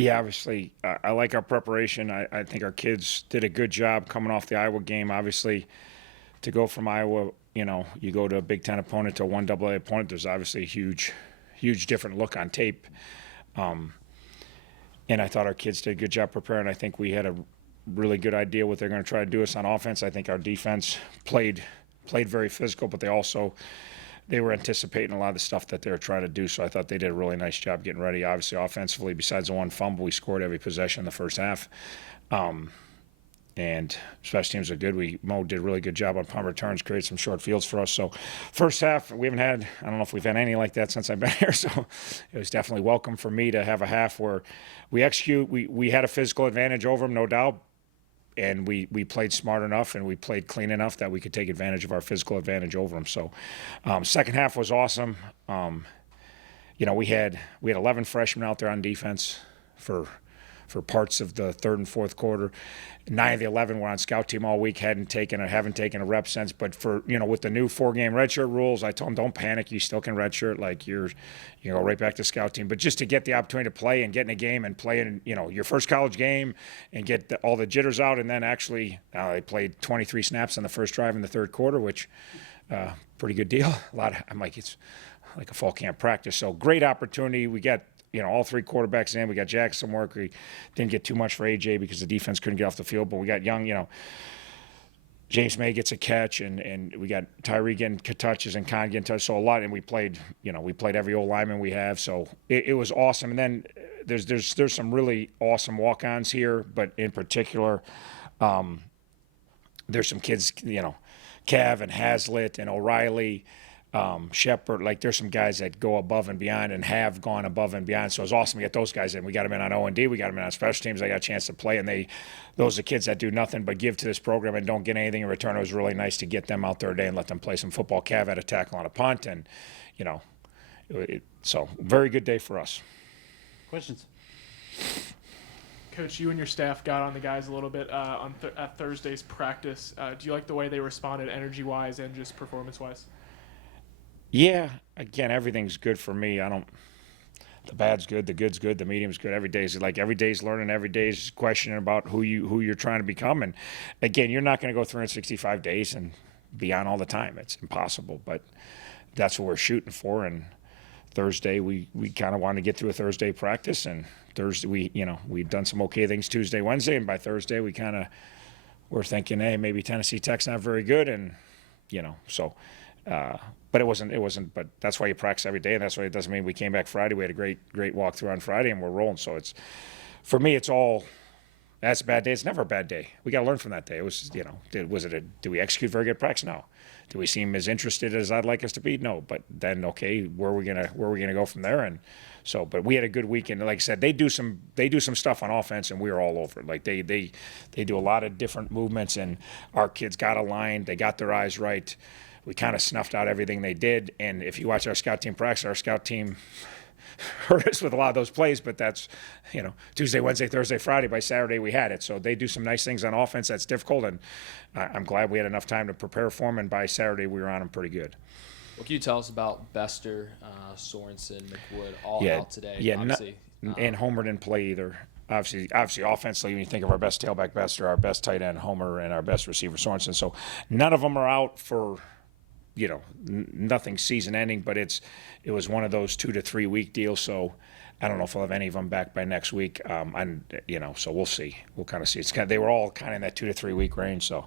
Yeah, obviously, I like our preparation. I think our kids did a good job coming off the Iowa game. Obviously, to go from Iowa, you go to a Big Ten opponent to a one AA opponent. There's obviously a huge different look on tape. Um, and I thought our kids did a good job preparing. I think we had a really good idea what they're going to try to do us on offense. I think our defense played very physical, but they were anticipating a lot of the stuff that they were trying to do. So I thought they did a really nice job getting ready. Obviously, offensively, besides the one fumble, we scored every possession in the first half. And special teams are good. Mo did a really good job on punt returns, created some short fields for us. So first half, we haven't had, I don't know if we've had any like that since I've been here. So it was definitely welcome for me to have a half where we execute. We had a physical advantage over them, no doubt. And we played smart enough and we played clean enough that we could take advantage of our physical advantage over them. So second half was awesome. We had 11 freshmen out there on defense for parts of the third and fourth quarter. 9 of the 11 were on scout team all week, haven't taken a rep since. But with the new 4-game redshirt rules, I told them, don't panic. You still can redshirt, like you go right back to scout team. But just to get the opportunity to play and get in a game and play in, your first college game and get all the jitters out. And then actually, they played 23 snaps on the first drive in the third quarter, which pretty good deal. I'm like, it's like a fall camp practice. So great opportunity. We got all three quarterbacks in. We got Jack some work. We didn't get too much for AJ because the defense couldn't get off the field, but we got young, James May gets a catch, and we got Tyree getting touches and Con getting touches. So a lot, and we played every old lineman we have. So it was awesome. And then there's some really awesome walk-ons here, but in particular, there's some kids, Cav and Hazlitt and O'Reilly, Shepard, like there's some guys that go above and beyond and have gone above and beyond. So it was awesome to get those guys in. We got them in on O&D. We got them in on special teams. They got a chance to play, and those are kids that do nothing but give to this program and don't get anything in return. It was really nice to get them out there today and let them play some football. Cav had a tackle on a punt, and, so very good day for us. Questions? Coach, you and your staff got on the guys a little bit at Thursday's practice. Do you like the way they responded energy-wise and just performance-wise? Yeah, again, everything's good for me. The bad's good, the good's good, the medium's good. Every day's learning, every day's questioning about who you're trying to become. And again, you're not going to go 365 days and be on all the time. It's impossible, but that's what we're shooting for. And Thursday, we kind of wanted to get through a Thursday practice, and Thursday we'd done some okay things Tuesday, Wednesday, and by Thursday we kind of were thinking, hey, maybe Tennessee Tech's not very good, and so. But it wasn't. But that's why you practice every day, and that's why it doesn't mean we came back Friday. We had a great walkthrough on Friday, and we're rolling. So for me, it's all. That's a bad day. It's never a bad day. We got to learn from that day. It was, did we execute very good practice? No. Do we seem as interested as I'd like us to be? No. But then, okay, where are we gonna go from there? And so, but we had a good weekend. Like I said, they do some stuff on offense, and we were all over it. Like they do a lot of different movements, and our kids got aligned. They got their eyes right. We kind of snuffed out everything they did. And if you watch our scout team practice, our scout team hurt us with a lot of those plays, but that's, Tuesday, Wednesday, Thursday, Friday. By Saturday, we had it. So they do some nice things on offense. That's difficult, and I'm glad we had enough time to prepare for them, and by Saturday, we were on them pretty good. What can you tell us about Bester, Sorensen, McWood, all out today? Yeah, and Homer didn't play either. Obviously, offensively, when you think of our best tailback, Bester, our best tight end, Homer, and our best receiver, Sorensen. So none of them are out for – nothing season ending, but it was one of those 2 to 3 week deals. So I don't know if we'll have any of them back by next week. So we'll see. We'll kind of see. They were all kind of in that 2 to 3 week range. So,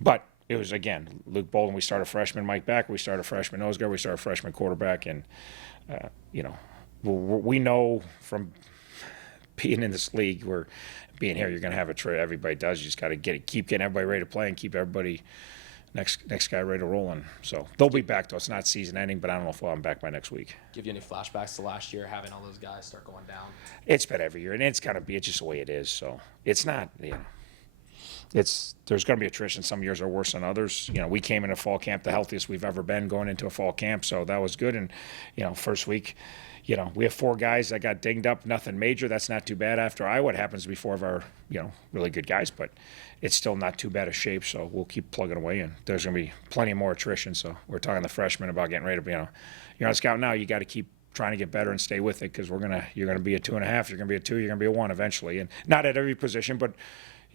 but it was, again, Luke Bolden. We started freshman Mike Back. We started freshman nose guard. We started freshman quarterback, and we know from being in this league, being here, you're going to have a trade. Everybody does. You just got to keep getting everybody ready to play and keep everybody. Next guy ready to roll in. So they'll be back, though. It's not season ending, but I don't know if we'll have them back by next week. Give you any flashbacks to last year, having all those guys start going down? It's been every year, and it's just the way it is. So it's not, there's going to be attrition. Some years are worse than others. We came into fall camp the healthiest we've ever been going into a fall camp, so that was good. And, first week, we have 4 guys that got dinged up, nothing major. That's not too bad after Iowa. It happens before of our, really good guys, but it's still not too bad a shape, so we'll keep plugging away, and there's going to be plenty more attrition. So we're talking to the freshmen about getting ready to be, you're on scout now, you got to keep trying to get better and stay with it because you're gonna be a 2.5, you're gonna be a 2, you're gonna be a 1 eventually, and not at every position, but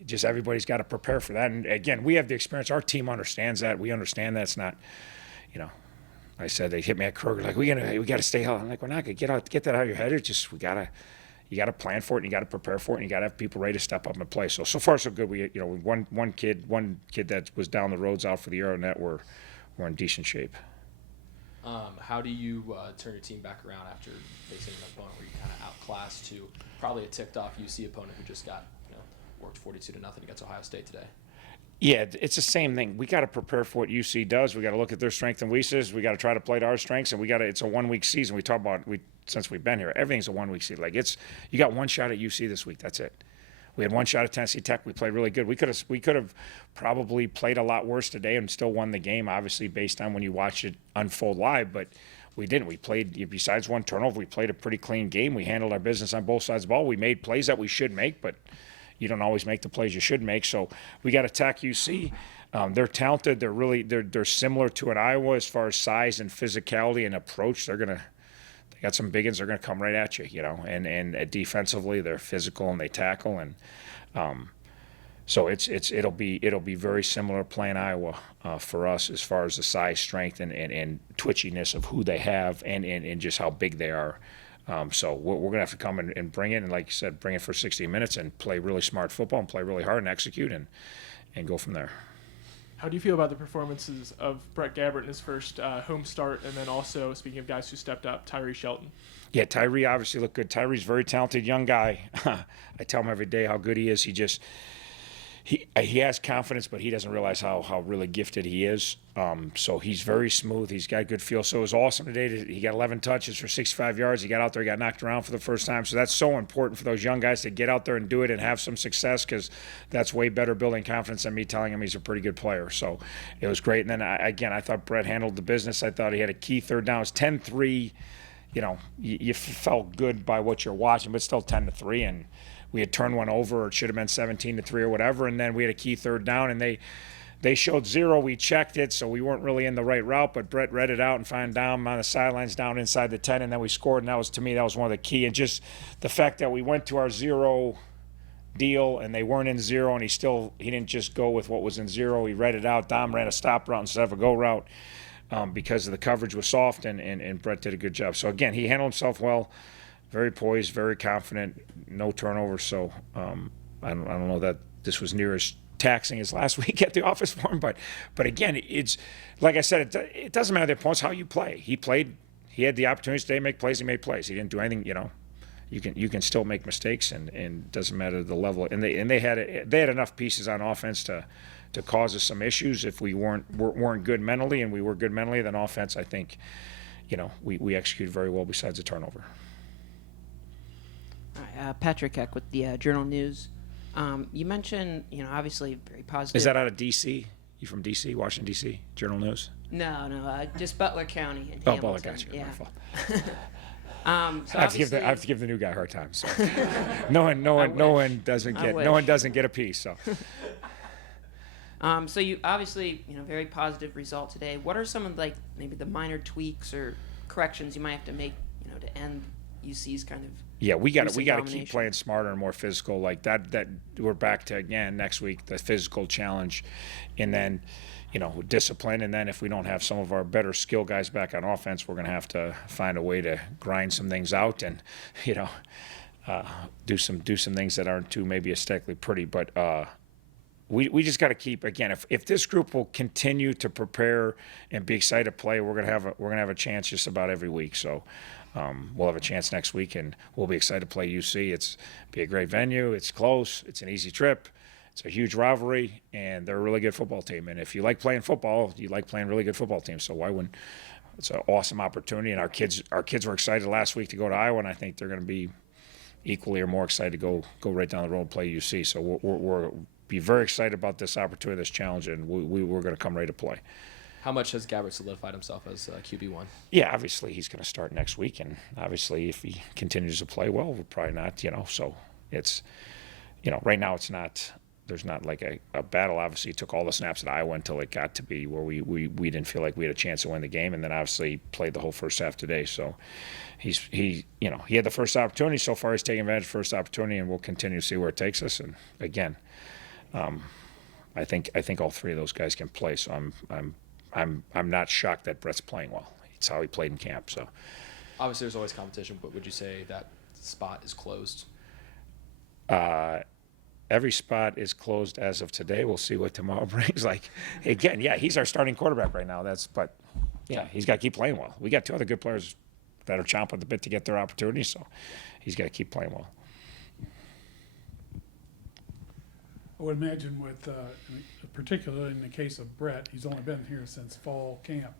just everybody's got to prepare for that. And again, we have the experience. Our team understands that. We understand that it's not, you know. I said they hit me at Kroger like we got to stay healthy. I'm like, we're not gonna get that out of your head. It's just you got to plan for it, and you got to prepare for it, and you got to have people ready to step up and play. So far so good. We one kid that was down the roads out for the Euronet. We're in decent shape. How do you turn your team back around after facing an opponent where you kind of outclassed to probably a ticked off UC opponent who just got worked 42-0 against Ohio State today? Yeah, it's the same thing. We got to prepare for what UC does. We got to look at their strengths and weaknesses. We got to try to play to our strengths, and it's a 1 week season. We talk about since we've been here, everything's a 1 week season. Like you got one shot at UC this week. That's it. We had one shot at Tennessee Tech. We played really good. We could have probably played a lot worse today and still won the game. Obviously, based on when you watch it unfold live, but we didn't. We played, besides one turnover, we played a pretty clean game. We handled our business on both sides of the ball. We made plays that we should make, but you don't always make the plays you should make. So we got to attack UC. They're talented. They're similar to an Iowa as far as size and physicality and approach. They got some big ones. They're gonna come right at you, And defensively, they're physical and they tackle, and so it'll be very similar playing Iowa for us as far as the size, strength, and twitchiness of who they have and just how big they are. So we're going to have to come and bring it, and like you said, bring it for 60 minutes and play really smart football and play really hard and execute and go from there. How do you feel about the performances of Brett Gabbert in his first home start, and then also, speaking of guys who stepped up, Tyree Shelton? Yeah, Tyree obviously looked good. Tyree's a very talented young guy. I tell him every day how good he is. He has confidence, but he doesn't realize how really gifted he is. So he's very smooth. He's got good feel. So it was awesome today. He got 11 touches for 65 yards. He got out there, he got knocked around for the first time. So that's so important for those young guys to get out there and do it and have some success, because that's way better building confidence than me telling him he's a pretty good player. So it was great. And then, I thought Brett handled the business. I thought he had a key third down. It was 10-3. You felt good by what you're watching, but still 10-3. And we had turned one over, or it should have been 17-3 or whatever, and then we had a key third down, and they showed 0. We checked it, so we weren't really in the right route, but Brett read it out and found down on the sidelines down inside the 10, and then we scored, and that was one of the key. And just the fact that we went to our 0 deal, and they weren't in 0, and he didn't just go with what was in 0. He read it out. Dom ran a stop route instead of a go route because of the coverage was soft, and Brett did a good job. So, again, he handled himself well. Very poised, very confident, no turnovers. So I don't know that this was near as taxing as last week at the office for him, but again, it's like I said, it doesn't matter the opponents, how you play. He played. He had the opportunities today to make plays. He made plays. He didn't do anything. You can still make mistakes, and it doesn't matter the level. And they had enough pieces on offense to cause us some issues. If we weren't good mentally, and we were good mentally, then offense, I think, we executed very well besides the turnover. Patrick Eck with the Journal News. You mentioned, obviously very positive. Is that out of D.C.? You from D.C., Washington, D.C., Journal News? No, just Butler County in Oh, Hamilton. Butler, gotcha. Yeah. My fault. So I have to give the new guy a hard time. So no one doesn't get a piece. So. So you obviously, very positive result today. What are some of maybe the minor tweaks or corrections you might have to make, to end UC's kind of? Yeah, we got to keep domination. playing smarter and more physical. Like that we're back to again next week, the physical challenge, and then discipline. And then if we don't have some of our better skill guys back on offense, we're going to have to find a way to grind some things out and do some things that aren't too maybe aesthetically pretty. But we just got to keep, again, if this group will continue to prepare and be excited to play, we're gonna have a chance just about every week. So we'll have a chance next week, and we'll be excited to play UC. It's be a great venue. It's close. It's an easy trip. It's a huge rivalry, and they're a really good football team. And if you like playing football, you like playing really good football teams. So why wouldn't? It's an awesome opportunity, and our kids were excited last week to go to Iowa, and I think they're going to be equally or more excited to go right down the road and play UC. So we're be very excited about this opportunity, this challenge, and we're going to come ready to play. How much has Gabbert solidified himself as QB1? Yeah, obviously he's going to start next week, and obviously if he continues to play well, we're probably not. So it's, right now it's not like a battle. Obviously, he took all the snaps at Iowa until it got to be where we didn't feel like we had a chance to win the game, and then obviously played the whole first half today. So he had the first opportunity. So far, he's taking advantage of the first opportunity, and we'll continue to see where it takes us. And again, I think all three of those guys can play. So I'm not shocked that Brett's playing well. It's how he played in camp. So Obviously, there's always competition, but would you say that spot is closed? Every spot is closed as of today. We'll see what tomorrow brings. Like, again, yeah, he's our starting quarterback right now. But he's got to keep playing well. We got two other good players that are chomping at the bit to get their opportunity, so he's got to keep playing well. I would imagine with, particularly in the case of Brett, he's only been here since fall camp.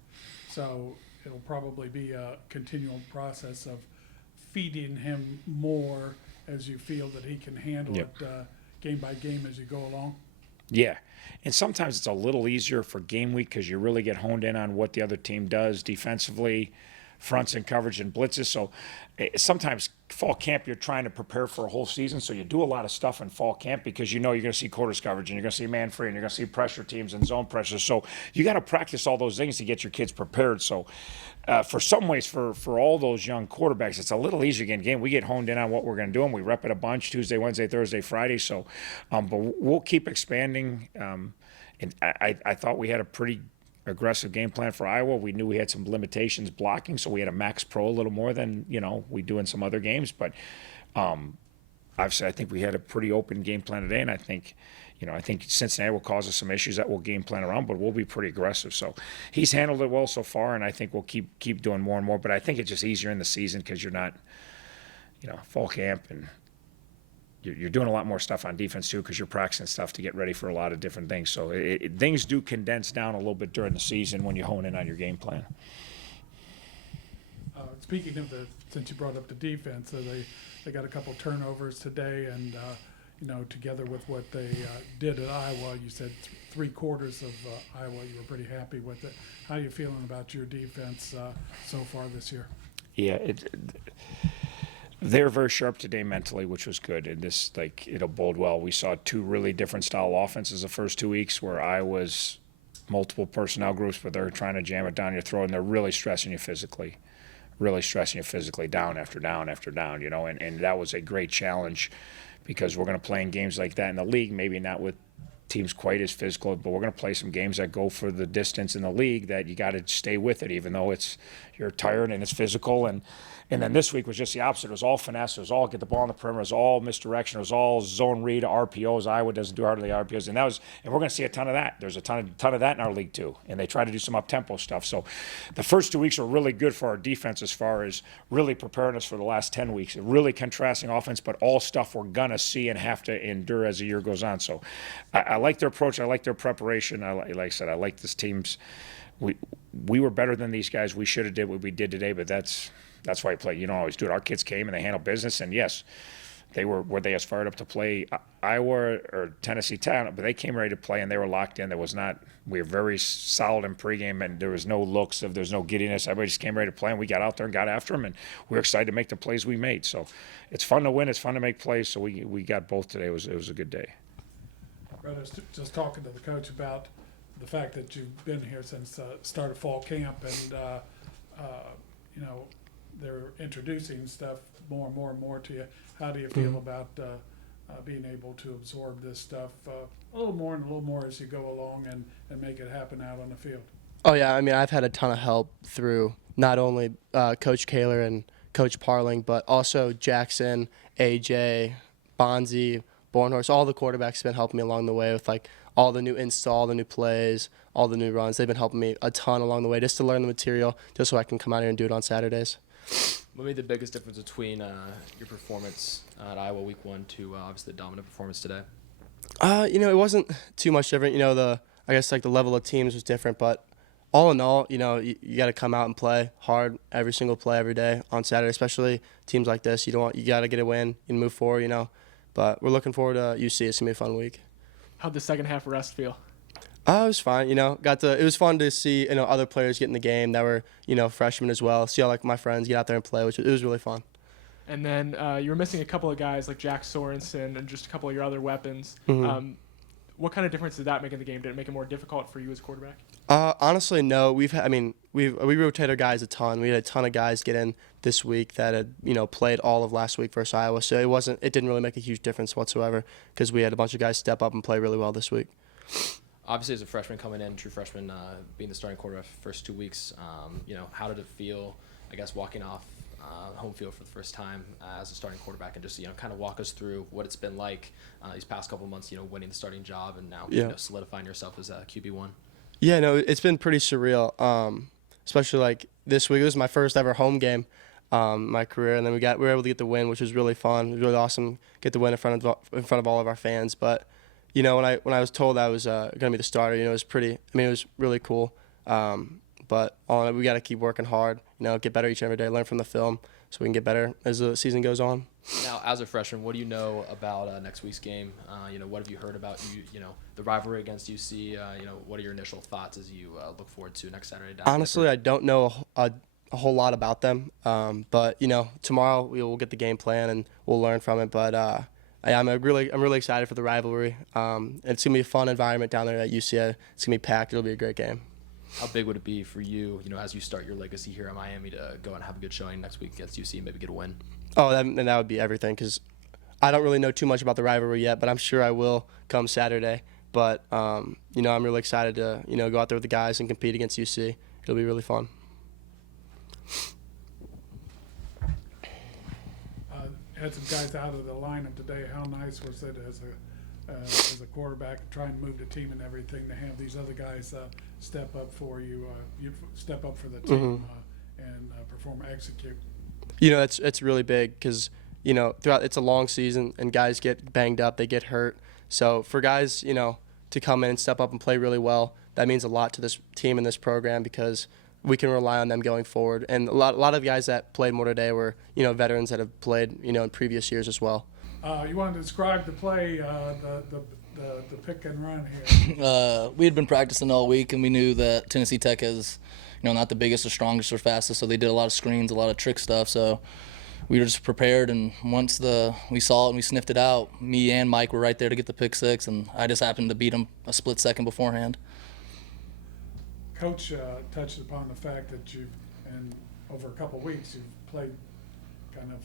So it'll probably be a continual process of feeding him more as you feel that he can handle it game by game as you go along. Yeah, and sometimes it's a little easier for game week because you really get honed in on what the other team does defensively, fronts and coverage and blitzes. So sometimes fall camp you're trying to prepare for a whole season, so you do a lot of stuff in fall camp because you know you're going to see quarters coverage and you're going to see man free and you're going to see pressure teams and zone pressure. So you got to practice all those things to get your kids prepared. So for some ways, for all those young quarterbacks, it's a little easier getting game. We get honed in on what we're going to do, and we rep it a bunch Tuesday, Wednesday, Thursday, Friday. So, but we'll keep expanding. And I thought we had a pretty aggressive game plan for Iowa. We knew we had some limitations blocking, so we had a max pro a little more than we do in some other games. But obviously, I think we had a pretty open game plan today, and I think Cincinnati will cause us some issues that we'll game plan around, but we'll be pretty aggressive. So he's handled it well so far, and I think we'll keep doing more and more. But I think it's just easier in the season because you're not, fall camp, and you're doing a lot more stuff on defense too because you're practicing stuff to get ready for a lot of different things. So things do condense down a little bit during the season when you hone in on your game plan. Speaking of since you brought up the defense, they got a couple turnovers today, and together with what they did at Iowa, you said 3/4 of Iowa you were pretty happy with it. How are you feeling about your defense so far this year? Yeah, they're very sharp today mentally, which was good. And this, it'll bode well. We saw two really different style offenses the first 2 weeks where Iowa's multiple personnel groups, but they're trying to jam it down your throat, and they're really stressing you physically down after down after down, and that was a great challenge because we're going to play in games like that in the league, maybe not with teams quite as physical, but we're going to play some games that go for the distance in the league that you got to stay with it, even though you're tired and it's physical. And then this week was just the opposite. It was all finesse. It was all get the ball on the perimeter. It was all misdirection. It was all zone read, RPOs. Iowa doesn't do hardly RPOs, and we're going to see a ton of that. There's a ton of that in our league too, and they try to do some up-tempo stuff. So the first 2 weeks were really good for our defense as far as really preparing us for the last 10 weeks. Really contrasting offense, but all stuff we're going to see and have to endure as the year goes on. So I like their approach. I like their preparation. Like I said, I like this team's. We were better than these guys. We should have did what we did today, but that's why I play. You don't always do it. Our kids came and they handled business, and yes, were they as fired up to play Iowa or Tennessee Town, but they came ready to play and they were locked in. We were very solid in pregame, and there was no looks of there's no giddiness. Everybody just came ready to play, and we got out there and got after them, and we were excited to make the plays we made. So it's fun to win. It's fun to make plays. So we got both today. It was a good day. Brett, I was just talking to the coach about the fact that you've been here since start of fall camp, and they're introducing stuff more and more to you. How do you feel about being able to absorb this stuff a little more and a little more as you go along and make it happen out on the field? Oh, yeah. I mean, I've had a ton of help through not only Coach Kaler and Coach Parling, but also Jackson, AJ, Bonzi, Bornhorst. All the quarterbacks have been helping me along the way with, all the new install, the new plays, all the new runs. They've been helping me a ton along the way just to learn the material, just so I can come out here and do it on Saturdays. What made the biggest difference between your performance at Iowa Week 1 to obviously the dominant performance today? It wasn't too much different. The level of teams was different, but all in all, you got to come out and play hard every single play every day on Saturday, especially teams like this. You got to get a win and move forward. But we're looking forward to UC. It's gonna be a fun week. How'd the second half rest feel? It was fine. It was fun to see other players get in the game that were freshmen as well. See all my friends get out there and play, which it was really fun. And then you were missing a couple of guys like Jack Sorensen and just a couple of your other weapons. Mm-hmm. What kind of difference did that make in the game? Did it make it more difficult for you as a quarterback? Honestly, no. We rotate our guys a ton. We had a ton of guys get in this week that had played all of last week versus Iowa. So it didn't really make a huge difference whatsoever because we had a bunch of guys step up and play really well this week. Obviously, as a freshman coming in, true freshman, being the starting quarterback for the first 2 weeks, how did it feel, I guess, walking off home field for the first time as a starting quarterback, and just kind of walk us through what it's been like these past couple of months, winning the starting job and now solidifying yourself as a QB1. Yeah, no, it's been pretty surreal. Especially like this week, it was my first ever home game, my career, and then we were able to get the win, which was really fun. It was really awesome, get the win in front of all of our fans. But when I was told I was going to be the starter, it was it was really cool. But we got to keep working hard, get better each and every day, learn from the film so we can get better as the season goes on. Now, as a freshman, what do you know about next week's game? What have you heard about the rivalry against UC? What are your initial thoughts as you look forward to next Saturday? Honestly, I don't know a whole lot about them. But tomorrow we will get the game plan and we'll learn from it. But I'm really excited for the rivalry. It's gonna be a fun environment down there at UCA. It's gonna be packed. It'll be a great game. How big would it be for you, as you start your legacy here in Miami, to go and have a good showing next week against UC and maybe get a win? Oh, that would be everything because I don't really know too much about the rivalry yet, but I'm sure I will come Saturday. But I'm really excited to go out there with the guys and compete against UC. It'll be really fun. Had some guys out of the lineup today. How nice was it as a quarterback trying to move the team and everything to have these other guys step up for you, step up for the team and perform, execute. It's really big because throughout it's a long season and guys get banged up, they get hurt. So for guys to come in and step up and play really well, that means a lot to this team and this program because we can rely on them going forward. And a lot of guys that played more today were veterans that have played in previous years as well. You want to describe the play, the pick and run here? We had been practicing all week, and we knew that Tennessee Tech is, not the biggest or strongest or fastest, so they did a lot of screens, a lot of trick stuff. So we were just prepared, and once we saw it and we sniffed it out, me and Mike were right there to get the pick six, and I just happened to beat him a split second beforehand. Coach touched upon the fact that over a couple of weeks, you've played kind of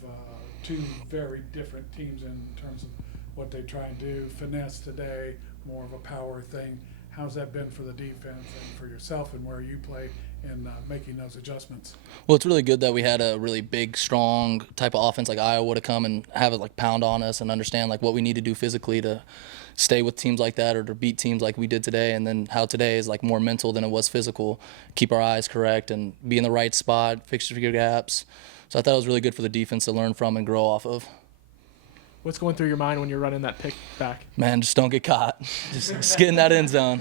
two very different teams in terms of what they try and do. Finesse today, more of a power thing. How's that been for the defense and for yourself and where you play in making those adjustments? Well, it's really good that we had a really big, strong type of offense like Iowa to come and have it pound on us and understand what we need to do physically to stay with teams like that or to beat teams like we did today, and then how today is more mental than it was physical. Keep our eyes correct and be in the right spot, fix your gaps. So I thought it was really good for the defense to learn from and grow off of. What's going through your mind when you're running that pick back? Man, just don't get caught. Just get in that end zone.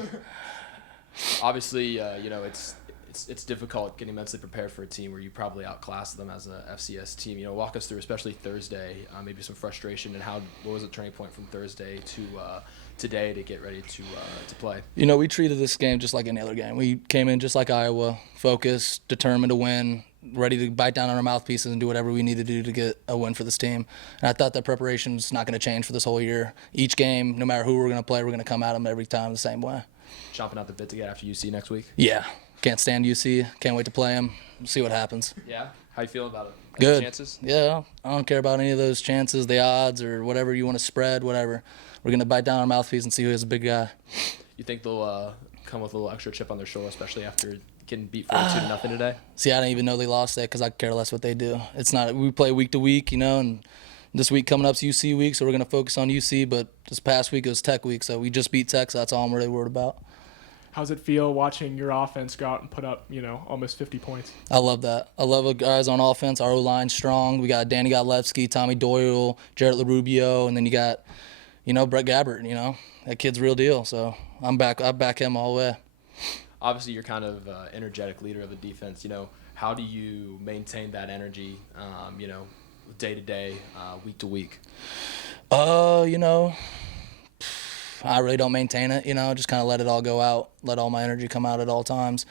Obviously, it's difficult getting mentally prepared for a team where you probably outclassed them as a FCS team. Walk us through, especially Thursday, maybe some frustration and what was the turning point from Thursday to today to get ready to play? We treated this game just like any other game. We came in just like Iowa, focused, determined to win, ready to bite down on our mouthpieces and do whatever we need to do to get a win for this team. And I thought that preparation is not going to change for this whole year. Each game, no matter who we're going to play, we're going to come at them every time the same way. Chomping out the bit to get after UC next week? Yeah. Can't stand UC. Can't wait to play them. See what happens. Yeah? How you feeling about it? Good. Any chances? Yeah. I don't care about any of those chances, the odds, or whatever you want to spread, whatever. We're going to bite down on our mouthpiece and see who is a big guy. You think they'll come with a little extra chip on their shoulder, especially after getting beat 42-0 today? See, I didn't even know they lost that because I care less what they do. It's not. We play week to week, and this week coming up is UC week, so we're going to focus on UC. But this past week it was Tech week, so we just beat Tech, so that's all I'm really worried about. How's it feel watching your offense go out and put up, almost 50 points? I love that. I love the guys on offense. Our O-line's strong. We got Danny Gotlewski, Tommy Doyle, Jarrett LaRubio, and then you got, Brett Gabbert, That kid's real deal. So I back him all the way. Obviously, you're kind of energetic leader of the defense. How do you maintain that energy, day to day, week to week? I really don't maintain it, just kind of let it all go out, let all my energy come out at all times.